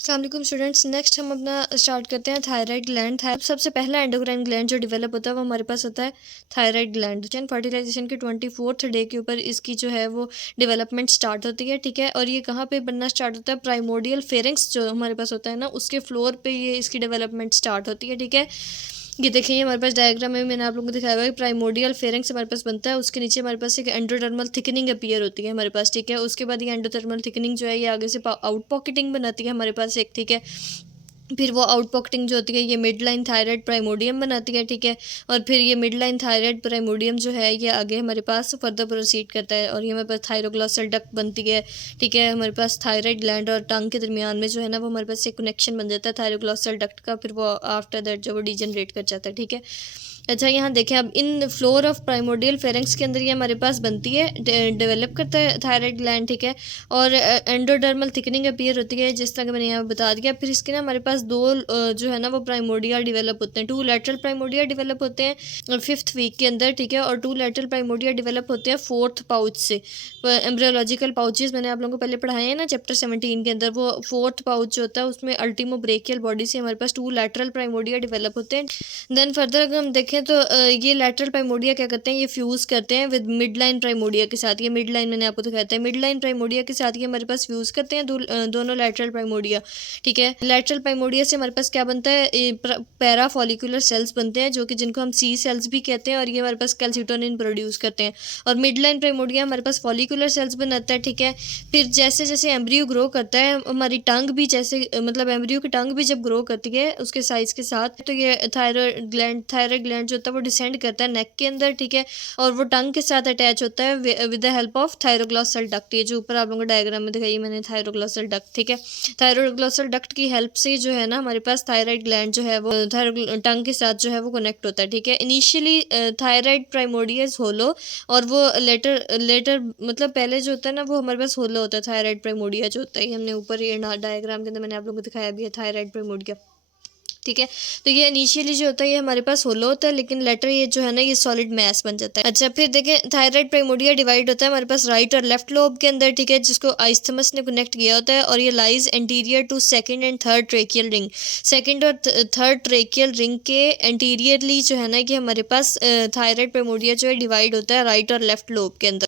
अस्सलाम वालेकुम students. Next हम अपना स्टार्ट करते हैं थायराइड ग्लैंड। सबसे पहला एंडोक्राइन ग्लैंड जो डेवलप होता है वो हमारे पास होता है थायराइड ग्लैंड। जन फर्टिलाइजेशन के 24th डे के ऊपर इसकी जो है वो डेवलपमेंट स्टार्ट होती है, ठीक है। और ये कहाँ पे बनना स्टार्ट होता है, प्राइमोडियल फेरिंक्स जो हमारे पास होता है ना, उसके फ्लोर पे ये इसकी डेवलपमेंट स्टार्ट होती है, ठीक है। ये देखिए हमारे पास डायग्राम में मैंने आप लोगों को दिखाया हुआ है, प्राइमोडियल फेरिंक्स हमारे पास बनता है, उसके नीचे हमारे पास एक एंडोडर्मल थिकनिंग अपीयर होती है हमारे पास, ठीक है। उसके बाद ये एंडोडर्मल थिकनिंग जो है ये आगे से आउट पॉकेटिंग बनाती है हमारे पास एक, ठीक है। फिर वो आउट पॉकेटिंग जो होती है ये मिड लाइन थायराइड प्राइमोडियम बनाती है, ठीक है। और फिर ये मिड लाइन थायराइड प्राइमोडियम जो है ये आगे हमारे पास फर्दर प्रोसीड करता है और ये हमारे पास थायरोग्लॉसल डक्ट बनती है, ठीक है। हमारे पास थायराइड ग्लैंड और टंग के दरमियान में जो है ना वो हमारे पास एक कनेक्शन बन जाता है थायरोग्लॉसल डक्ट का, फिर वो आफ्टर दैट जो वो डिजनरेट कर जाता है, ठीक है। अच्छा, यहाँ देखें अब इन फ्लोर ऑफ प्राइमोडियल फेरेंक्स के अंदर ये हमारे पास बनती है, डेवलप करता है थायराइड ग्लैंड, ठीक है। और एंडोडर्मल थिकनिंग अपीयर होती है जिस तरह कि मैंने यहाँ बता दिया। फिर इसके ना हमारे पास दो जो है ना वो प्राइमोडिया डेवलप होते हैं, 2 लैटरल प्राइमोडिया डेवलप होते हैं 5th वीक के अंदर, ठीक है। और 2 लैटरल प्राइमोडिया डेवलप होते हैं 4th पाउच से। एम्ब्रियोलॉजिकल पाउचेस मैंने आप लोगों को पहले पढ़ाए हैं ना चैप्टर 17 के अंदर, वो 4th पाउच जो होता है उसमें अल्टीमो ब्रेकियल बॉडी से हमारे पास 2 लैटरल प्राइमोडिया डेवलप होते हैं। देन फर्दर अगर हम देखें तो ये लैटरल प्राइमोडिया क्या करते हैं, ये फ्यूज़ करते हैं विद मिड लाइन प्राइमोडिया के साथ। ये मिड लाइन मैंने आपको दिखाया था, मिड लाइन प्राइमोडिया के साथ ये हमारे पास फ्यूज़ करते हैं दोनों लैटरल प्राइमोडिया, ठीक है। लैटरल प्राइमोडिया से हमारे पास क्या बनता है, पैरा फॉलिकुलर सेल्स बनते हैं जो कि जिनको हम सी सेल्स भी कहते हैं, और ये हमारे पास कैल्सिटोनिन प्रोड्यूस करते हैं। और मिड लाइन प्राइमोडिया हमारे पास फॉलिकुलर सेल्स बनाता है, ठीक है। फिर जैसे जैसे एम्ब्रियो ग्रो करता है, हमारी टंग भी जैसे मतलब एम्ब्रियो की टंग भी जब ग्रो करती है उसके साइज के साथ, तो ये थायराइड ग्लैंड जो होता है वो डिसेंड करता है नेक के अंदर, ठीक है। और वो टंग के साथ अटैच होता है with the help of thyroglossal duct. ये जो ऊपर आप लोगों को डायग्राम में दिखाई मैंने थायरोग्लॉसल डक्ट, ठीक है। थायरोग्लॉसल डक्ट की हेल्प से जो है ना हमारे पास थायराइड ग्लैंड जो है वो टंग के साथ जो है वो कनेक्ट होता है, ठीक है। इनिशियली थायराइड प्राइमोडियस होलो, और वो लेटर लेटर मतलब पहले जो होता है ना वो हमारे पास होलो होता है थायराइड प्राइमोडिया जो होता है, ये हमने ऊपर ये डायग्राम के अंदर मैंने आप लोगों को दिखाया भी है थायराइड प्राइमोडिया, ठीक है। तो ये इनिशियली जो होता है ये हमारे पास होलो होता है, लेकिन लेटर ये जो है ना ये सॉलिड मैस बन जाता है। अच्छा, फिर देखें थायराइड प्राइमोडिया डिवाइड होता है हमारे पास राइट और लेफ्ट लोब के अंदर, ठीक है, जिसको आइस्थमस ने कनेक्ट किया होता है। और ये lies anterior to second and third tracheal ring. Second और थर्ड ट्रेकियल रिंग के एंटीरियरली जो है ना कि हमारे पास थायराइड प्राइमोडिया जो है डिवाइड होता है राइट और लेफ्ट लोब के अंदर।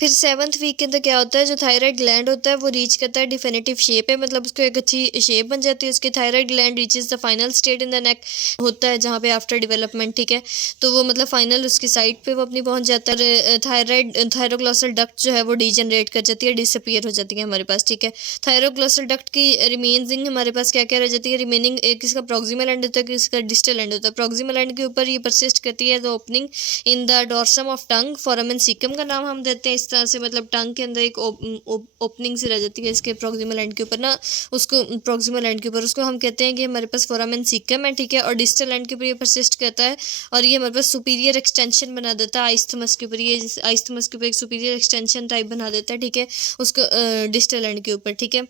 फिर 7th वीक के अंदर क्या होता है, जो थायराइड ग्लैंड होता है वो रीच करता है डिफिनेटिव शेप है, मतलब उसको एक अच्छी शेप बन जाती है उसकी। Thyroid gland reaches the final state in the neck होता है जहाँ पे आफ्टर डेवलपमेंट, ठीक है। तो वो मतलब फाइनल उसकी साइड पे वो अपनी पहुँच जाता है। थायराइड थायरोग्लॉसल डक्ट जो है वो डिजनरेट कर जाती है, डिसअपियर हो जाती है हमारे पास, ठीक है। थायरोग्लॉसल डक्ट की रिमेनिंग हमारे पास क्या क्या रह जाती है, रिमेनिंग एक इसका प्रॉक्सिमल एंड होता है, किसका डिस्टल एंड होता है। प्रॉक्सिमल एंड के ऊपर ये परसिस्ट करती है the opening in the dorsum of tongue, foramen caecum का नाम हम देते हैं इस तरह से, मतलब टंग के अंदर एक ओपनिंग सी रह जाती है इसके प्रॉक्सिमल एंड के ऊपर ना, उसको प्रॉक्सिमल एंड के ऊपर उसको हम कहते हैं कि हमारे पास फोरामेन सीकम है, ठीक है। और डिस्टल एंड के ऊपर ये परसिस्ट करता है और ये हमारे पास सुपीरियर एक्सटेंशन बना देता है आइस्थमस के ऊपर। ये आइस्थमस के ऊपर एक सुपीरियर एक्सटेंशन टाइप बना देता है, ठीक है, उसको डिस्टल एंड के ऊपर, ठीक है।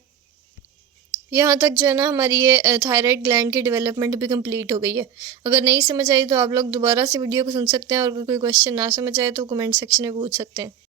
यहाँ तक जो है ना हमारी ये थायराइड ग्लैंड की डेवलपमेंट भी कंप्लीट हो गई है। अगर नहीं समझ आई तो आप लोग दोबारा से वीडियो को सुन सकते हैं, और अगर कोई क्वेश्चन ना समझ आए तो कमेंट सेक्शन में पूछ सकते हैं।